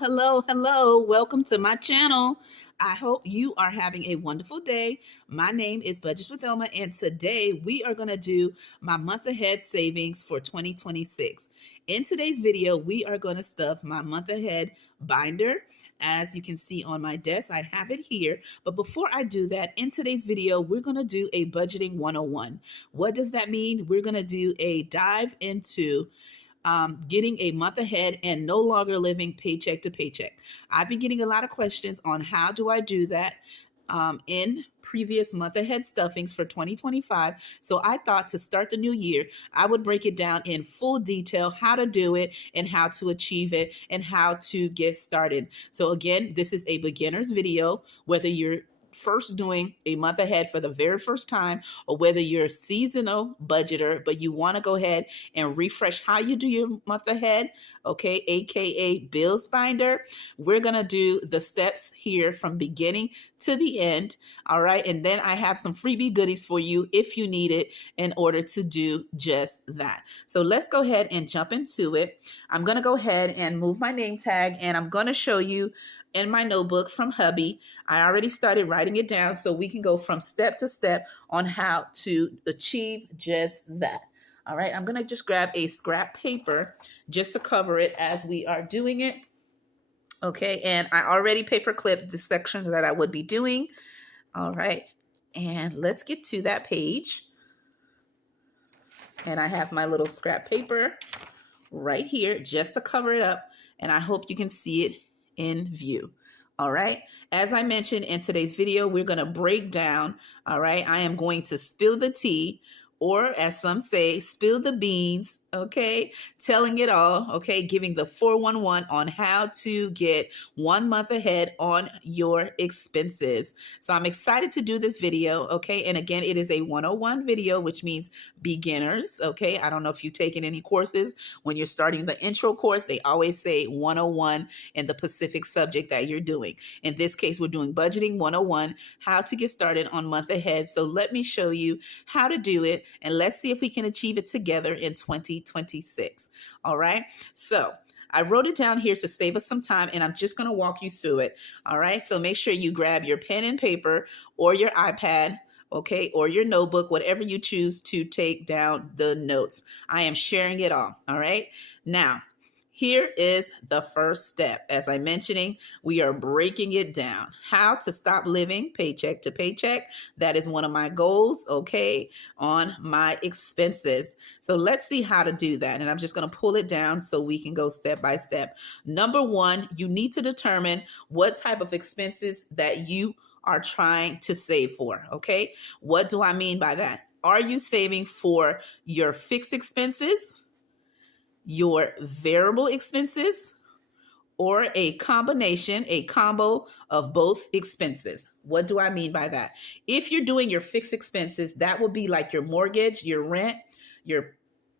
Hello, hello. Welcome to my channel. I hope you are having a wonderful day. My name is Budgets with Elma, and today we are going to do my month ahead savings for 2026. In today's video, we are going to stuff my month ahead binder. As you can see on my desk, I have it here. But before I do that, in today's video, we're going to do a budgeting 101. What does that mean? We're going to do a dive into getting a month ahead and no longer living paycheck to paycheck. I've been getting a lot of questions on how do I do that in previous month ahead stuffings for 2025. So I thought to start the new year, I would break it down in full detail, how to do it and how to achieve it and how to get started. So again, this is a beginner's video, whether you're first doing a month ahead for the very first time, or whether you're a seasonal budgeter, but you want to go ahead and refresh how you do your month ahead, okay, aka bills binder. We're going to do the steps here from beginning to the end, all right? And then I have some freebie goodies for you if you need it in order to do just that. So let's go ahead and jump into it. I'm going to go ahead and move my name tag, and I'm going to show you in my notebook from hubby. I already started writing it down so we can go from step to step on how to achieve just that. All right, I'm gonna just grab a scrap paper just to cover it as we are doing it. Okay, and I already paper clipped the sections that I would be doing. All right, and let's get to that page. And I have my little scrap paper right here just to cover it up, and I hope you can see it in view. All right. As I mentioned in today's video, we're going to break down. All right. I am going to spill the tea, or as some say, spill the beans. Okay. Telling it all. Okay. Giving the 411 on how to get 1 month ahead on your expenses. So I'm excited to do this video. Okay. And again, it is a 101 video, which means beginners. Okay. I don't know if you've taken any courses. When you're starting the intro course, they always say 101 in the specific subject that you're doing. In this case, we're doing budgeting 101, how to get started on month ahead. So let me show you how to do it, and let's see if we can achieve it together in 2026. All right. So I wrote it down here to save us some time, and I'm just going to walk you through it. All right. So make sure you grab your pen and paper or your iPad, okay, or your notebook, whatever you choose to take down the notes. I am sharing it all. All right. Now, here is the first step. As I'm mentioning, we are breaking it down. How to stop living paycheck to paycheck. That is one of my goals, okay, on my expenses. So let's see how to do that. And I'm just going to pull it down so we can go step by step. Number one, you need to determine what type of expenses that you are trying to save for, okay? What do I mean by that? Are you saving for your fixed expenses, your variable expenses, or a combination, a combo of both expenses? What do I mean by that? If you're doing your fixed expenses, that will be like your mortgage, your rent, your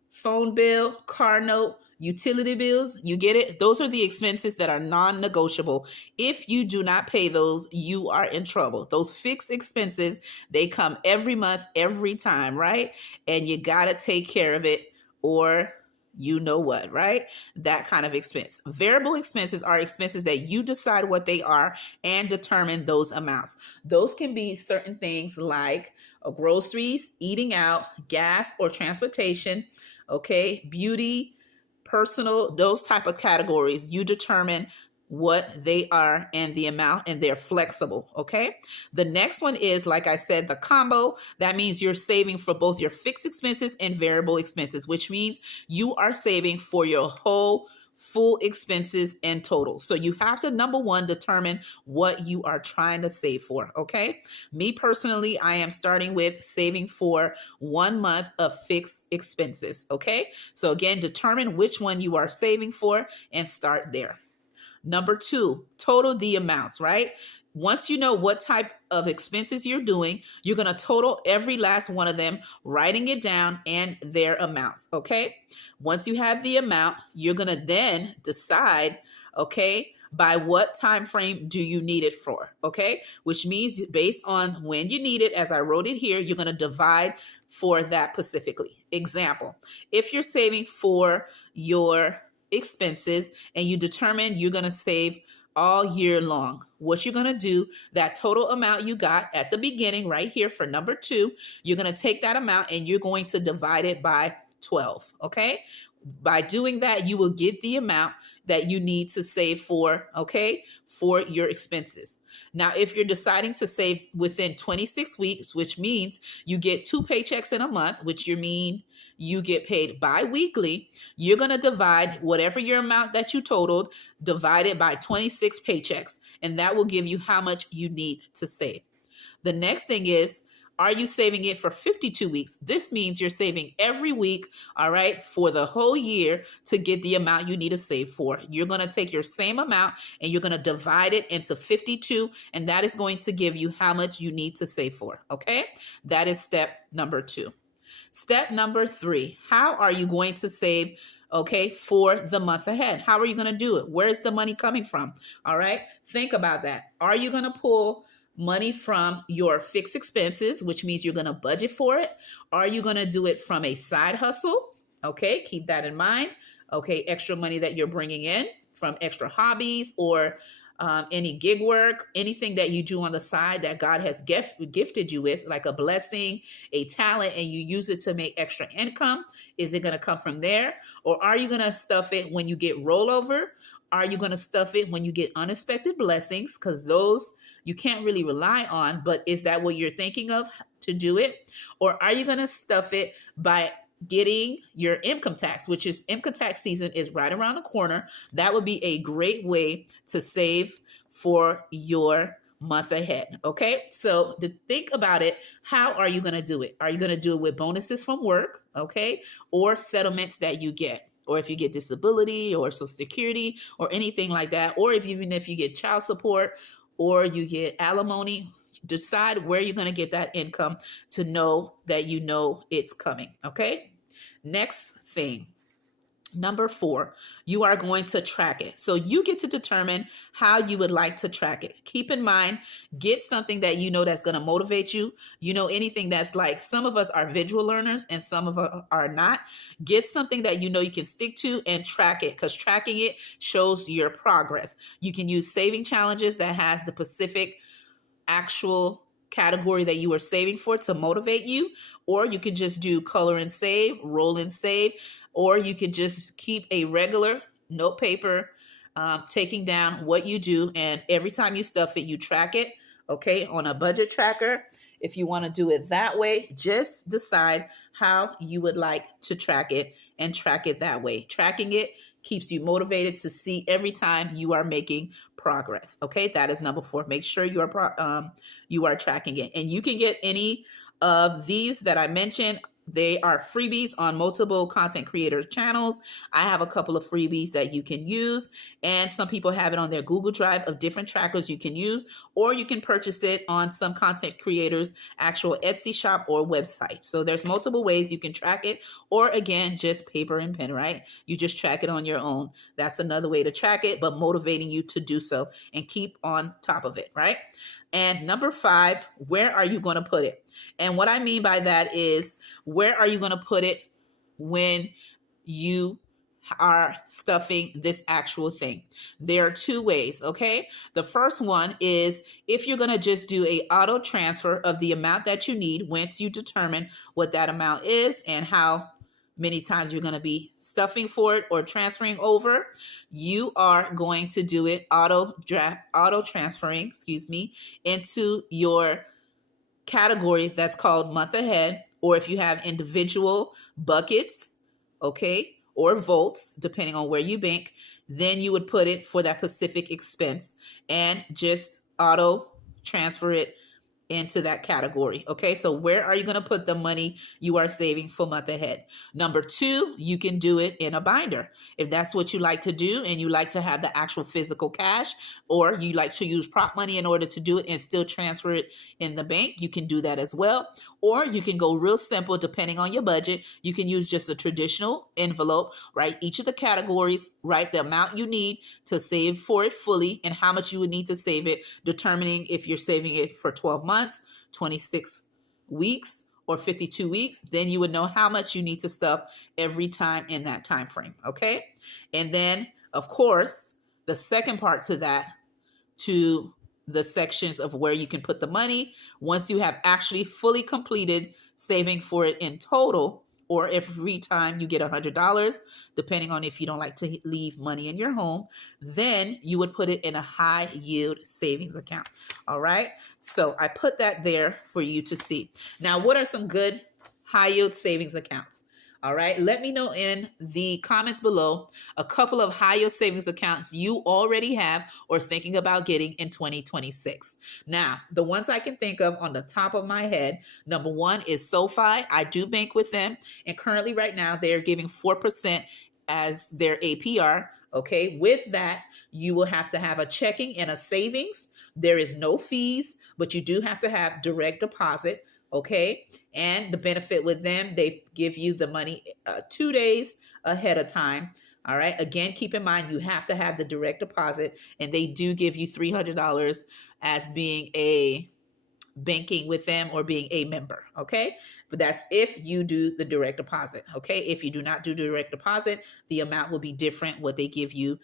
phone bill, car note, utility bills. You get it? Those are the expenses that are non-negotiable. If you do not pay those, you are in trouble. Those fixed expenses, they come every month, every time, right? And you got to take care of it, or you know what, right? That kind of expense. Variable expenses are expenses that you decide what they are and determine those amounts. Those can be certain things like groceries, eating out, gas or transportation, okay, beauty, personal, those type of categories. You determine what they are and the amount, and they're flexible, okay? The next one is, like I said, the combo. That means you're saving for both your fixed expenses and variable expenses, which means you are saving for your whole full expenses in total. So you have to, number one, determine what you are trying to save for, okay? Me personally, I am starting with saving for 1 month of fixed expenses, okay? So again, determine which one you are saving for and start there. Number two, total the amounts, right? Once you know what type of expenses you're doing, you're going to total every last one of them, writing it down and their amounts, okay? Once you have the amount, you're going to then decide, okay, by what time frame do you need it for, okay? Which means based on when you need it, as I wrote it here, you're going to divide for that specifically. Example, if you're saving for your expenses and you determine you're going to save all year long. What you're going to do, that total amount you got at the beginning right here for number 2, you're going to take that amount and you're going to divide it by 12, okay? By doing that, you will get the amount that you need to save for, okay, for your expenses. Now, if you're deciding to save within 26 weeks, which means you get 2 paychecks in a month, which you get paid bi-weekly, you're going to divide whatever your amount that you totaled, divide it by 26 paychecks, and that will give you how much you need to save. The next thing is, are you saving it for 52 weeks? This means you're saving every week, all right, for the whole year to get the amount you need to save for. You're going to take your same amount and you're going to divide it into 52, and that is going to give you how much you need to save for, okay? That is step number 2. Step number 3, how are you going to save, okay, for the month ahead? How are you going to do it? Where is the money coming from? All right, think about that. Are you going to pull money from your fixed expenses, which means you're going to budget for it? Are you going to do it from a side hustle? Okay, keep that in mind. Okay, extra money that you're bringing in from extra hobbies or any gig work, anything that you do on the side that God has gifted you with, like a blessing, a talent, and you use it to make extra income. Is it going to come from there? Or are you going to stuff it when you get rollover? Are you going to stuff it when you get unexpected blessings? Because those you can't really rely on, but is that what you're thinking of to do it? Or are you going to stuff it by getting your income tax, which is income tax season is right around the corner? That would be a great way to save for your month ahead. Okay, so to think about it, how are you going to do it? Are you going to do it with bonuses from work, okay, or settlements that you get? Or if you get disability or Social Security or anything like that, or even if you get child support or you get alimony, decide where you're going to get that income to know that you know it's coming, okay? Next thing, number 4, you are going to track it. So you get to determine how you would like to track it. Keep in mind, get something that you know that's going to motivate you. You know, anything that's like, some of us are visual learners and some of us are not. Get something that you know you can stick to and track it, because tracking it shows your progress. You can use saving challenges that has the specific actual category that you are saving for to motivate you, or you can just do color and save, roll and save, or you can just keep a regular note paper, taking down what you do, and every time you stuff it, you track it, okay, on a budget tracker. If you want to do it that way, just decide how you would like to track it and track it that way. Tracking it keeps you motivated to see every time you are making progress. Okay, that is number 4. Make sure you are tracking it, and you can get any of these that I mentioned. They are freebies on multiple content creator channels. I have a couple of freebies that you can use, and some people have it on their Google Drive of different trackers you can use, or you can purchase it on some content creators' actual Etsy shop or website. So there's multiple ways you can track it, or again, just paper and pen, right? You just track it on your own. That's another way to track it, but motivating you to do so and keep on top of it, right? And number 5, where are you going to put it? And what I mean by that is, where are you going to put it when you are stuffing this actual thing? There are 2 ways, okay? The first one is if you're going to just do a auto transfer of the amount that you need once you determine what that amount is and how many times you're going to be stuffing for it or transferring over, you are going to do it auto transferring, into your category that's called month ahead, or if you have individual buckets, okay, or votes, depending on where you bank, then you would put it for that specific expense and just auto transfer it into that category. Okay, so where are you going to put the money you are saving for month ahead? Number 2, you can do it in a binder. If that's what you like to do and you like to have the actual physical cash, or you like to use prop money in order to do it and still transfer it in the bank, you can do that as well. Or you can go real simple depending on your budget. You can use just a traditional envelope, write each of the categories, write the amount you need to save for it fully and how much you would need to save it, determining if you're saving it for 12 months, 26 weeks, or 52 weeks, then you would know how much you need to stuff every time in that time frame, okay? And then, of course, the second part to that, to the sections of where you can put the money, once you have actually fully completed saving for it in total, or every time you get $100, depending on if you don't like to leave money in your home, then you would put it in a high yield savings account. All right. So I put that there for you to see. Now, what are some good high yield savings accounts? All right. Let me know in the comments below a couple of high yield savings accounts you already have or thinking about getting in 2026. Now, the ones I can think of on the top of my head, number one is SoFi. I do bank with them. And currently right now they're giving 4% as their APR. Okay. With that, you will have to have a checking and a savings. There is no fees, but you do have to have direct deposit. Okay. And the benefit with them, they give you the money 2 days ahead of time. All right. Again, keep in mind, you have to have the direct deposit, and they do give you $300 as being a banking with them or being a member. Okay. But that's if you do the direct deposit. Okay. If you do not do direct deposit, the amount will be different, what they give you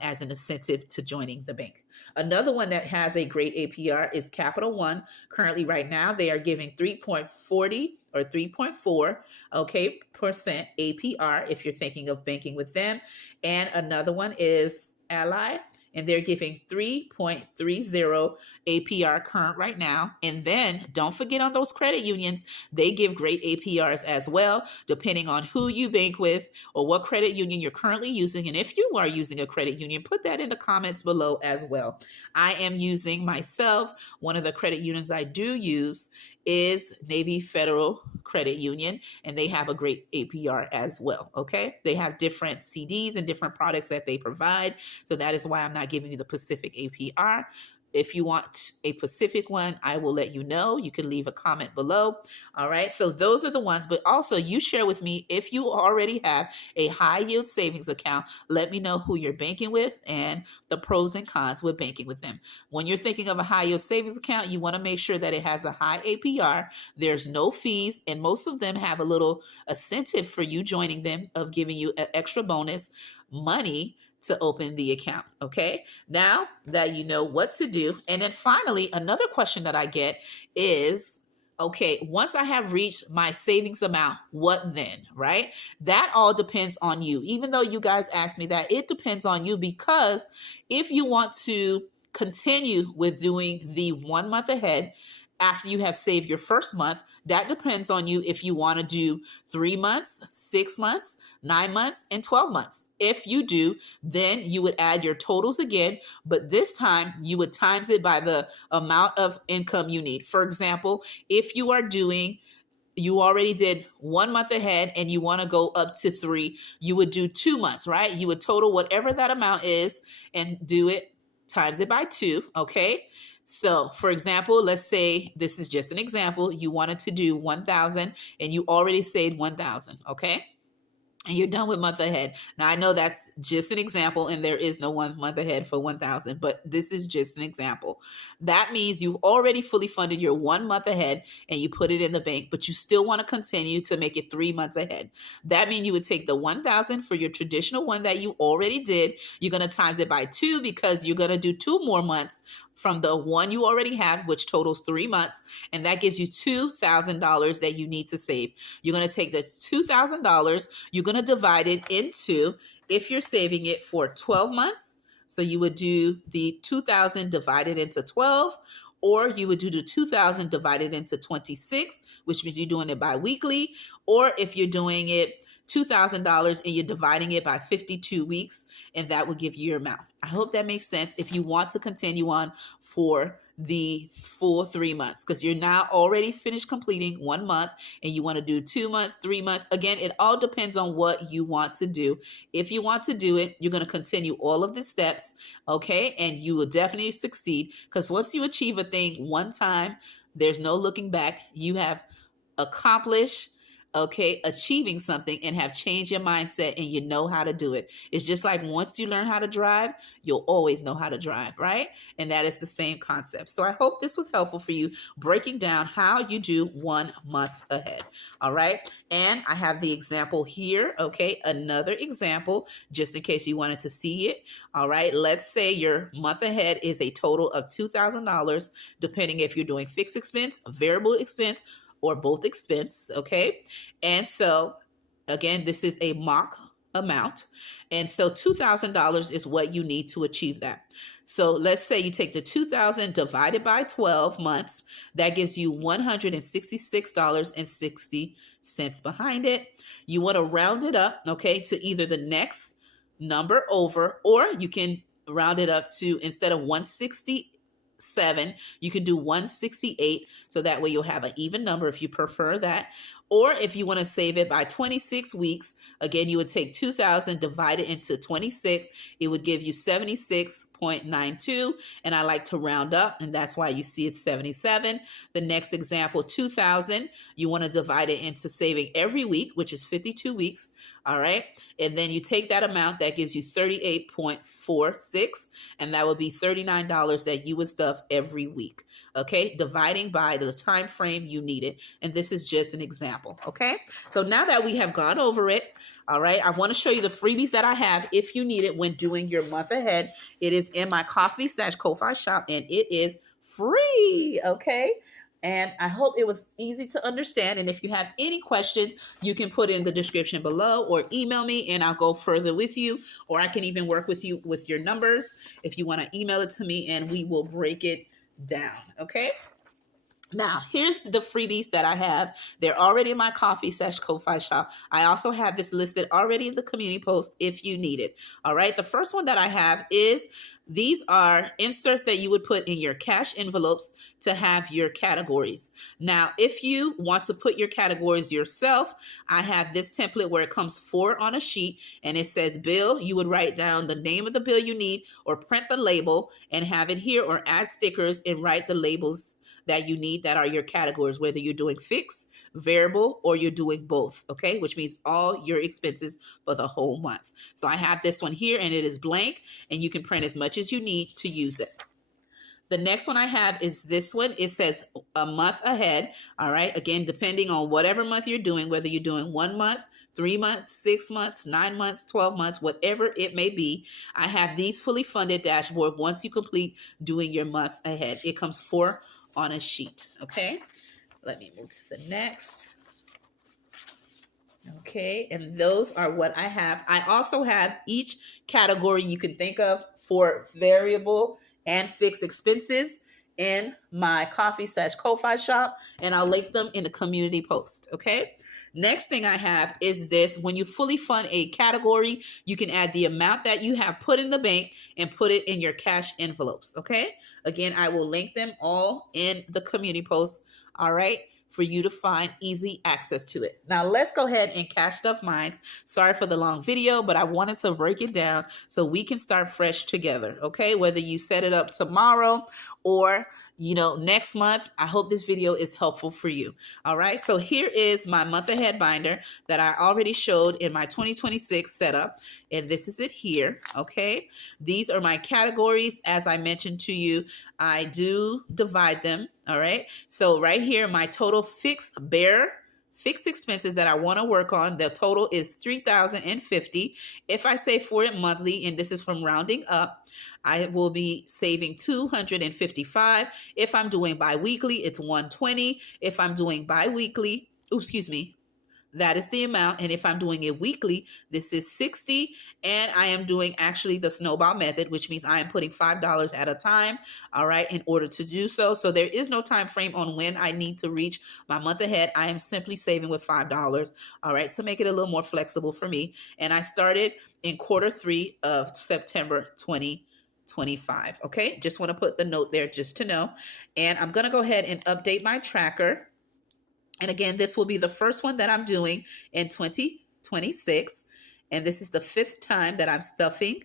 as an incentive to joining the bank. Another one that has a great APR is Capital One. Currently, right now, they are giving 3.40 or 3.4, okay, percent APR if you're thinking of banking with them. And another one is Ally, and they're giving 3.30 APR current right now. And then don't forget on those credit unions, they give great APRs as well, depending on who you bank with or what credit union you're currently using. And if you are using a credit union, put that in the comments below as well. I am using myself, one of the credit unions I do use is Navy Federal Credit Union, and they have a great APR as well, okay? They have different CDs and different products that they provide, so that is why I'm not giving you the Pacific APR. If you want a Pacific one, I will let you know. You can leave a comment below. All right. So those are the ones, but also you share with me if you already have a high yield savings account. Let me know who you're banking with and the pros and cons with banking with them. When you're thinking of a high yield savings account, you want to make sure that it has a high APR. There's no fees, and most of them have a little incentive for you joining them of giving you an extra bonus money to open the account. Okay. Now that you know what to do. And then finally, another question that I get is, okay, once I have reached my savings amount, what then, right? That all depends on you. Even though you guys asked me that, it depends on you, because if you want to continue with doing the 1 month ahead, after you have saved your first month, that depends on you if you want to do 3 months, 6 months, 9 months, and 12 months. If you do, then you would add your totals again, but this time you would times it by the amount of income you need. For example, if you are doing, you already did 1 month ahead and you want to go up to 3, you would do 2 months, right? You would total whatever that amount is and do it, times it by 2, okay? So for example, let's say this is just an example. You wanted to do 1,000 and you already saved 1,000, okay? And you're done with month ahead. Now, I know that's just an example and there is no 1 month ahead for 1,000, but this is just an example. That means you've already fully funded your 1 month ahead and you put it in the bank, but you still want to continue to make it 3 months ahead. That means you would take the 1,000 for your traditional one that you already did. You're going to times it by 2 because you're going to do 2 more months from the one you already have, which totals 3 months. And that gives you $2,000 that you need to save. You're going to take the $2,000, you're going to divide it into, if you're saving it for 12 months, so you would do the 2,000 divided into 12, or you would do the 2,000 divided into 26, which means you're doing it bi-weekly, or if you're doing it $2,000 and you're dividing it by 52 weeks, and that will give you your amount. I hope that makes sense if you want to continue on for the full 3 months, because you're now already finished completing 1 month and you want to do 2 months, 3 months. Again, it all depends on what you want to do. If you want to do it, you're going to continue all of the steps, okay? And you will definitely succeed, because once you achieve a thing one time, there's no looking back. You have accomplished okay, achieving something and have changed your mindset and you know how to do it. It's just like once you learn how to drive, you'll always know how to drive, right? And that is the same concept. So I hope this was helpful for you, breaking down how you do 1 month ahead. All right. And I have the example here. Okay. Another example, just in case you wanted to see it. All right. Let's say your month ahead is a total of $2,000, depending if you're doing fixed expense, variable expense, or both expense, okay? And so, again, this is a mock amount. And so $2,000 is what you need to achieve that. So let's say you take the $2,000 divided by 12 months. That gives you $166.60 behind it. You want to round it up, okay, to either the next number over, or you can round it up to, instead of 167, you can do 168, so that way you'll have an even number if you prefer that. Or if you want to save it by 26 weeks, again, you would take 2,000 divided into 26. It would give you 76.92. And I like to round up, and that's why you see it's 77. The next example, 2,000, you want to divide it into saving every week, which is 52 weeks. All right. And then you take that amount, that gives you 38.46. And that would be $39 that you would stuff every week. Okay. Dividing by the time frame you need it. And this is just an example. Okay. So now that we have gone over it, all right, I want to show you the freebies that I have if you need it when doing your month ahead. It is in my Ko-Fi shop, and it is free. Okay. And I hope it was easy to understand. And if you have any questions, you can put in the description below or email me and I'll go further with you. Or I can even work with you with your numbers if you want to email it to me, and we will break it down. Okay. Now, here's the freebies that I have. They're already in my Ko-Fi shop. I also have this listed already in the community post if you need it. All right. The first one that I have is, these are inserts that you would put in your cash envelopes to have your categories. Now, if you want to put your categories yourself, I have this template where it comes 4 on a sheet and it says bill. You would write down the name of the bill you need or print the label and have it here, or add stickers and write the labels that you need that are your categories, whether you're doing fixed, variable, or you're doing both, okay? Which means all your expenses for the whole month. So I have this one here and it is blank, and you can print as much as you need to use it. The next one I have is this one. It says a month ahead. All right. Again, depending on whatever month you're doing, whether you're doing 1 month, 3 months, 6 months, 9 months, 12 months, whatever it may be, I have these fully funded dashboard once you complete doing your month ahead. It comes 4 on a sheet. Okay. Let me move to the next. Okay. And those are what I have. I also have each category you can think of for variable and fixed expenses in my Ko-Fi shop, and I'll link them in the community post. Okay. Next thing I have is this. When you fully fund a category, you can add the amount that you have put in the bank and put it in your cash envelopes. Okay. Again, I will link them all in the community post. All right, for you to find easy access to it. Now let's go ahead and cash stuff mines. Sorry for the long video, but I wanted to break it down so we can start fresh together. Okay, whether you set it up tomorrow or next month, I hope this video is helpful for you. All right, so here is my month ahead binder that I already showed in my 2026 setup, and this is it here. Okay, these are my categories. As I mentioned to you, I do divide them. All right, so right here, my total fixed expenses that I want to work on, the total is $3,050. If I save for it monthly, and this is from rounding up, I will be saving $255. If I'm doing bi-weekly, it's $120. If I'm doing bi-weekly, that is the amount. And if I'm doing it weekly, this is $60. And I am doing actually the snowball method, which means I am putting $5 at a time, all right, in order to do so. So there is no time frame on when I need to reach my month ahead. I am simply saving with $5, all right, to make it a little more flexible for me. And I started in Q3 of September 2025, okay? Just want to put the note there just to know. And I'm going to go ahead and update my tracker. And again, this will be the first one that I'm doing in 2026. And this is the 5th time that I'm stuffing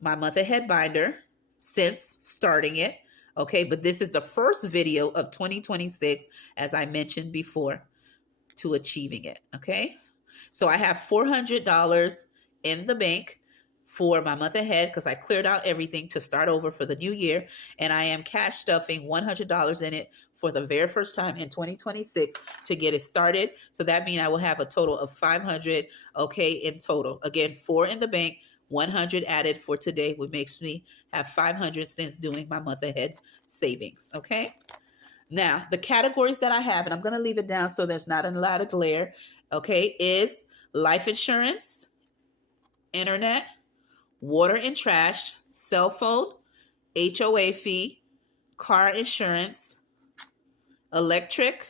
my month ahead binder since starting it. Okay, but this is the first video of 2026, as I mentioned before. to achieving it. Okay. So I have $400 in the bank for my month ahead because I cleared out everything to start over for the new year. And I am cash stuffing $100 in it for the very first time in 2026 to get it started. So that means I will have a total of $500, okay, in total. Again, 4 in the bank, 100 added for today, which makes me have 500 since doing my month ahead savings, okay? Now, the categories that I have, and I'm going to leave it down so there's not a lot of glare, okay, is life insurance, internet, water and trash, cell phone, HOA fee, car insurance, electric,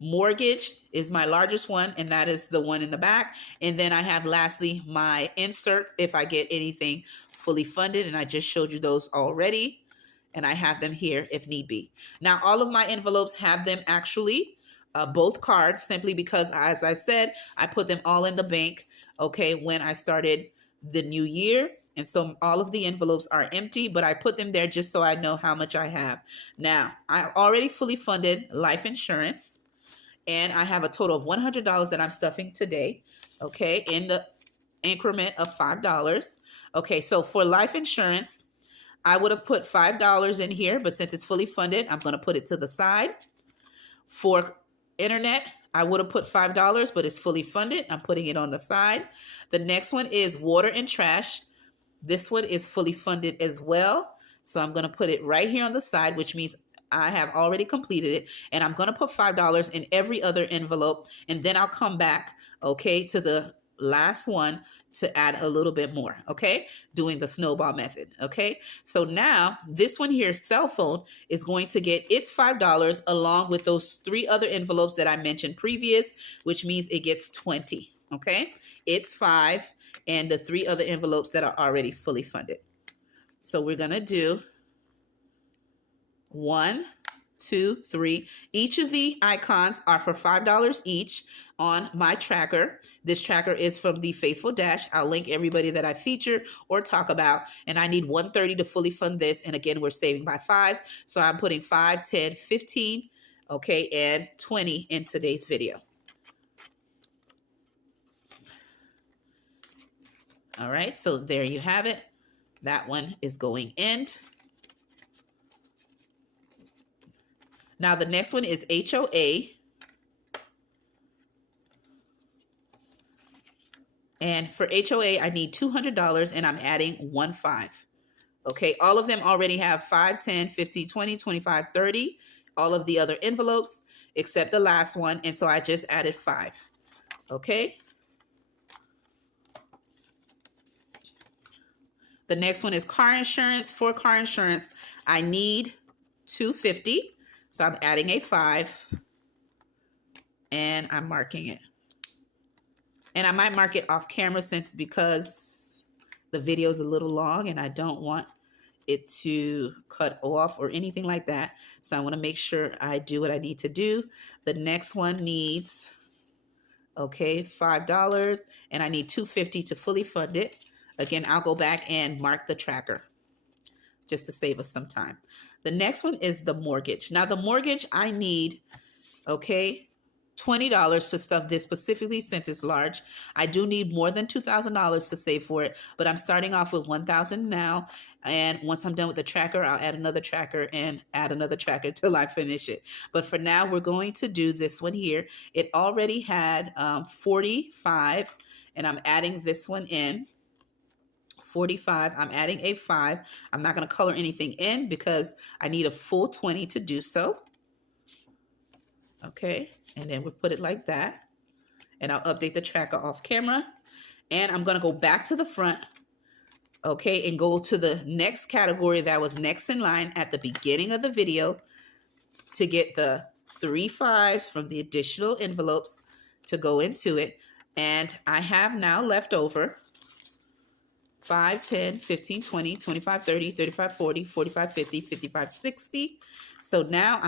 mortgage is my largest one, and that is the one in the back. And then I have lastly my inserts if I get anything fully funded, and I just showed you those already. And I have them here if need be. Now, all of my envelopes have them actually, both cards, simply because, as I said, I put them all in the bank, okay, when I started the new year. And so all of the envelopes are empty, but I put them there just so I know how much I have. Now, I already fully funded life insurance, and I have a total of $100 that I'm stuffing today, okay, in the increment of $5. Okay, so for life insurance, I would have put $5 in here, but since it's fully funded, I'm going to put it to the side. For internet, I would have put $5, but it's fully funded. I'm putting it on the side. The next one is water and trash. This one is fully funded as well. So I'm going to put it right here on the side, which means I have already completed it. And I'm going to put $5 in every other envelope. And then I'll come back, okay, to the last one to add a little bit more, okay? Doing the snowball method, okay? So now this one here, cell phone, is going to get its $5 along with those 3 other envelopes that I mentioned previous, which means it gets 20, okay? It's 5 and the 3 other envelopes that are already fully funded. So we're gonna do 1, 2, 3. Each of the icons are for $5 each on my tracker. This tracker is from the Faithful Dash. I'll link everybody that I feature or talk about. And I need 130 to fully fund this. And again, we're saving by 5s. So I'm putting 5, 10, 15, okay, and 20 in today's video. All right, so there you have it. That one is going in. Now the next one is HOA. And for HOA, I need $200 and I'm adding 15. Okay, all of them already have 5, 10, 15, 20, 25, 30. All of the other envelopes except the last one. And so I just added 5. Okay. The next one is car insurance. For car insurance, I need $250. So I'm adding a 5 and I'm marking it. And I might mark it off camera because the video is a little long and I don't want it to cut off or anything like that. So I want to make sure I do what I need to do. The next one needs, okay, $5 and I need $250 to fully fund it. Again, I'll go back and mark the tracker just to save us some time. The next one is the mortgage. Now the mortgage, I need, okay, $20 to stuff this specifically since it's large. I do need more than $2,000 to save for it, but I'm starting off with $1,000 now. And once I'm done with the tracker, I'll add another tracker and add another tracker till I finish it. But for now, we're going to do this one here. It already had 45 and I'm adding this one in. 45, I'm adding a 5. I'm not going to color anything in because I need a full 20 to do so. Okay, and then we'll put it like that. And I'll update the tracker off camera. And I'm going to go back to the front, okay, and go to the next category that was next in line at the beginning of the video to get the 3 5s from the additional envelopes to go into it. And I have now left over 5, 10, 15, 20, 25, 30, 35, 40, 45, 50, 55, 60. So now